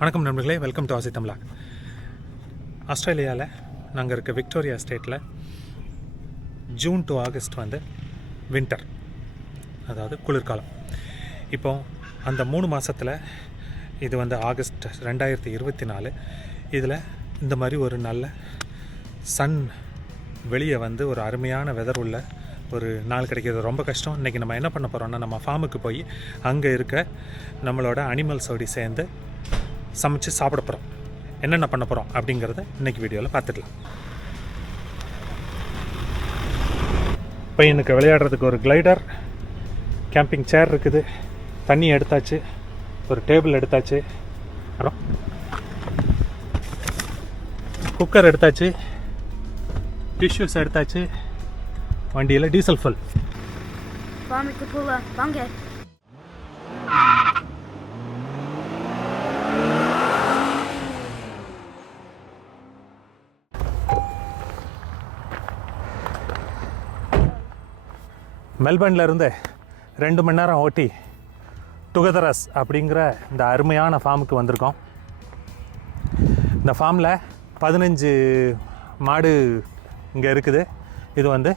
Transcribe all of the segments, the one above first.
வணக்கம் நண்பர்களே, welcome to ஆசி தமிழா. ஆஸ்திரேலியாவில் நாங்கள் இருக்க விக்டோரியா ஸ்டேட்டில் ஜூன் டு ஆகஸ்ட் வந்து வின்டர், அதாவது குளிர்காலம். இப்போது அந்த 3 மாதத்தில் இது வந்து ஆகஸ்ட் 2024. இதில் இந்த மாதிரி ஒரு நல்ல சன் வெளியே வந்து ஒரு அருமையான வெதர் உள்ள ஒரு நாள் கிடைக்கிறது ரொம்ப கஷ்டம். இன்றைக்கி நம்ம என்ன பண்ண போகிறோம்னா, நம்ம ஃபார்முக்கு போய் அங்கே இருக்க நம்மளோட அனிமல்ஸோடு சேர்ந்து சமைச்சு சாப்பிட போகிறோம். என்னென்ன பண்ண போகிறோம் அப்படிங்கிறத இன்றைக்கி வீடியோவில் பார்த்துக்கலாம். பையனுக்கு விளையாடுறதுக்கு ஒரு கிளைடர், கேம்பிங் சேர் இருக்குது, தண்ணி எடுத்தாச்சு, ஒரு டேபிள் எடுத்தாச்சு, அப்புறம் குக்கர் எடுத்தாச்சு, டிஷ்யூஸ் எடுத்தாச்சு, வண்டியில் டீசல் ஃபுல். மெல்பர்ன்லேருந்து 2 மணி நேரம் ஓட்டி டுகெதரஸ் அப்படிங்கிற இந்த அருமையான ஃபார்முக்கு வந்திருக்கோம். இந்த ஃபார்மில் 15 மாடு இங்கே இருக்குது. இது வந்து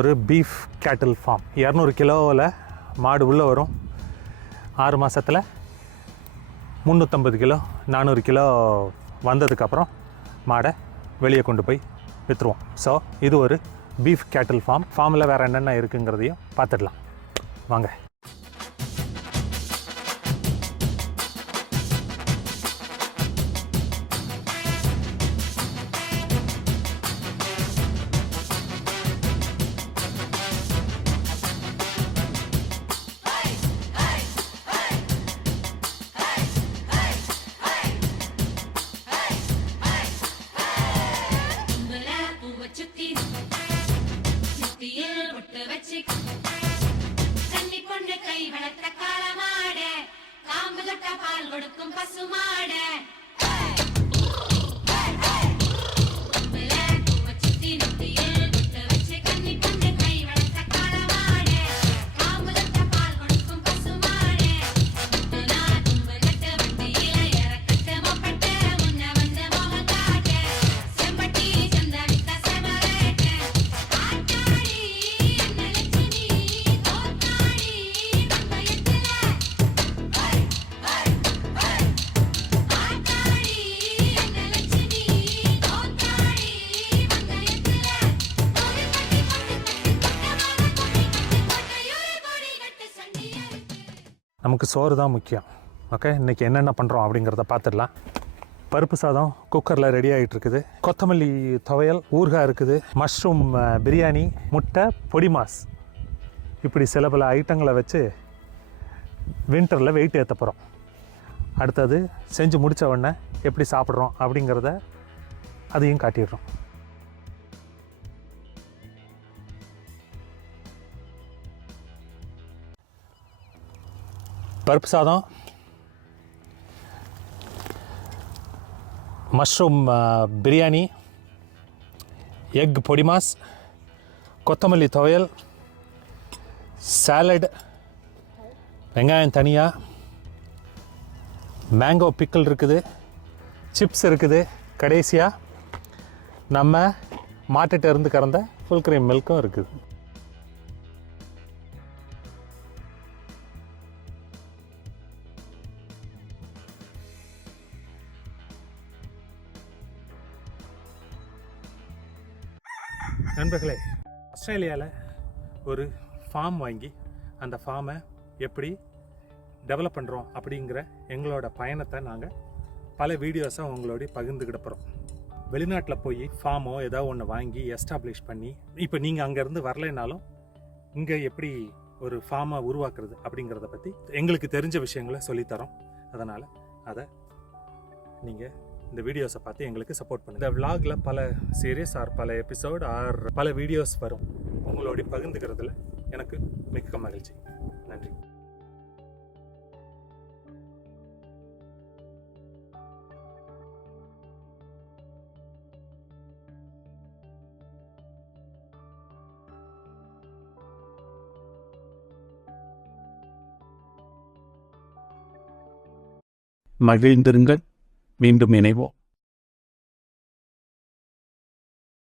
ஒரு பீஃப் கேட்டில் ஃபார்ம். 200 கிலோவில் மாடு உள்ளே வரும். 6 மாதத்தில் 350 கிலோ 400 கிலோ வந்ததுக்கப்புறம் மாடை வெளியே கொண்டு போய் விற்றுருவோம். ஸோ இது ஒரு பீஃப் கேட்டில் ஃபார்மில் வேறு என்னென்ன இருக்குங்கிறதையும் பார்த்துடலாம் வாங்க. நமக்கு சோறு தான் முக்கியம். ஓகே, இன்றைக்கி என்னென்ன பண்ணுறோம் அப்படிங்கிறத பார்த்துடலாம். பருப்பு சாதம் குக்கரில் ரெடி ஆகிட்டு இருக்குது. கொத்தமல்லி துவையல், ஊறுகாய் இருக்குது, மஷ்ரூம் பிரியாணி, முட்டை, பொடி மாஸ், இப்படி சில பல ஐட்டங்களை வச்சு வின்டரில் வெயிட் ஏற்ற போகிறோம். அடுத்தது செஞ்சு முடித்த உடனே எப்படி சாப்பிட்றோம் அப்படிங்கிறத அதையும் காட்டிடுறோம். பருப்பு சாதம், மஷ்ரூம் பிரியாணி, எக் பொடி மாஸ், கொத்தமல்லி துவையல், சாலட், வெங்காயம் தனியாக, மேங்கோ பிக்கிள் இருக்குது, சிப்ஸ் இருக்குது, கடைசியாக நம்ம மாட்டுகிட்ட இருந்து கறந்த ஃபுல் க்ரீம் மில்க்கும் இருக்குது. நண்பர்களே, ஆஸ்திரேலியாவில் ஒரு ஃபார்ம் வாங்கி அந்த ஃபார்மை எப்படி டெவலப் பண்ணுறோம் அப்படிங்கிற எங்களோட பயணத்தை நாங்கள் பல வீடியோஸை உங்களோட பகிர்ந்துக்கிட போகிறோம். வெளிநாட்டில் போய் ஃபார்மோ ஏதோ ஒன்று வாங்கி எஸ்டாப்ளிஷ் பண்ணி, இப்போ நீங்கள் அங்கேருந்து வரலைனாலும் இங்கே எப்படி ஒரு ஃபார்மை உருவாக்குறது அப்படிங்கிறத பற்றி எங்களுக்கு தெரிஞ்ச விஷயங்களை சொல்லித்தரோம். அதனால் அதை நீங்கள் இந்த வீடியோஸை பார்த்து எங்களுக்கு சப்போர்ட் பண்ணுங்கள். இந்த விலாகில் பல சீரீஸ் பல எபிசோட் பல வீடியோஸ் வரும். உங்களோட பகிர்ந்துக்கிறதுல எனக்கு மிக்க மகிழ்ச்சி. நன்றி. மகிழ்ந்திருங்கள். மீண்டும் இணைவோம்.